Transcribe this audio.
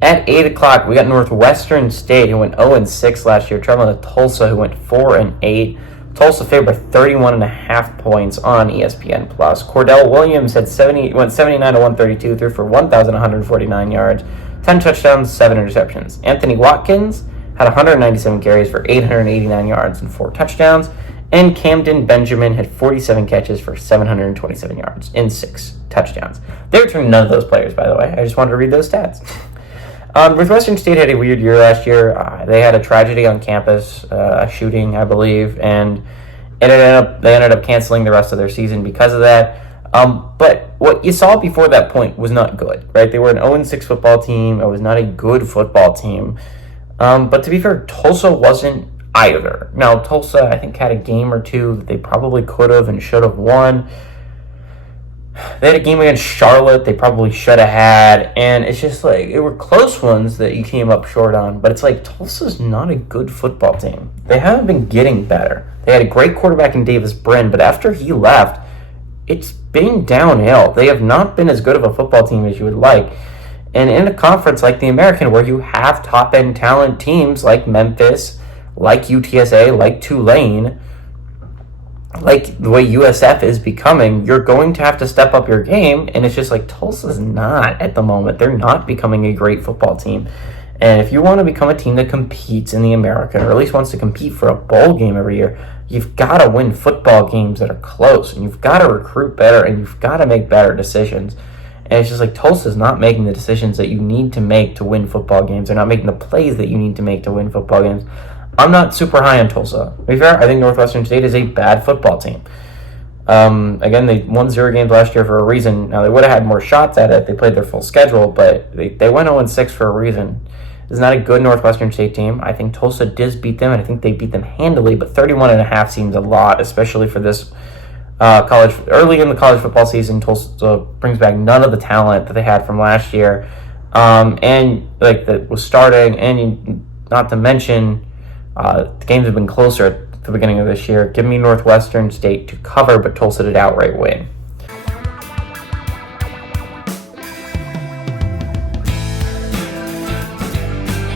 At 8 o'clock, we got Northwestern State, who went 0-6 last year, traveling to Tulsa, who went 4-8. Tulsa favored by 31.5 points on ESPN+. Cordell Williams went 79-132, threw for 1,149 yards, 10 touchdowns, 7 interceptions. Anthony Watkins had 197 carries for 889 yards and 4 touchdowns. And Camden Benjamin had 47 catches for 727 yards and 6 touchdowns. They returned none of those players, by the way. I just wanted to read those stats. Northwestern State had a weird year last year. They had a tragedy on campus, a shooting, I believe, and they ended up canceling the rest of their season because of that. But what you saw before that point was not good, right? They were an 0-6 football team. It was not a good football team. But to be fair, Tulsa wasn't either. Now, Tulsa, I think, had a game or two that they probably could have and should have won. They had a game against Charlotte they probably should have had, and it's just like, it were close ones that you came up short on, but it's like, Tulsa's not a good football team. They haven't been getting better. They had a great quarterback in Davis Brin, but after he left, it's been downhill. They have not been as good of a football team as you would like. And in a conference like the American, where you have top-end talent teams like Memphis, like UTSA, like Tulane, like the way USF is becoming, you're going to have to step up your game, and it's just like Tulsa's not at the moment. They're not becoming a great football team. And if you want to become a team that competes in the American, or at least wants to compete for a bowl game every year, you've got to win football games that are close, and you've got to recruit better, and you've got to make better decisions. And it's just like Tulsa's not making the decisions that you need to make to win football games. They're not making the plays that you need to make to win football games. I'm not super high on Tulsa. To be fair, I think Northwestern State is a bad football team. Again, they won 0 games last year for a reason. Now, they would have had more shots at it if they played their full schedule, but they went 0-6 for a reason. It's not a good Northwestern State team. I think Tulsa did beat them, and I think they beat them handily, but 31.5 seems a lot, especially for this college. Early in the college football season, Tulsa brings back none of the talent that they had from last year, and like that was starting, and not to mention, the games have been closer at the beginning of this year. Give me Northwestern State to cover, but Tulsa did outright win.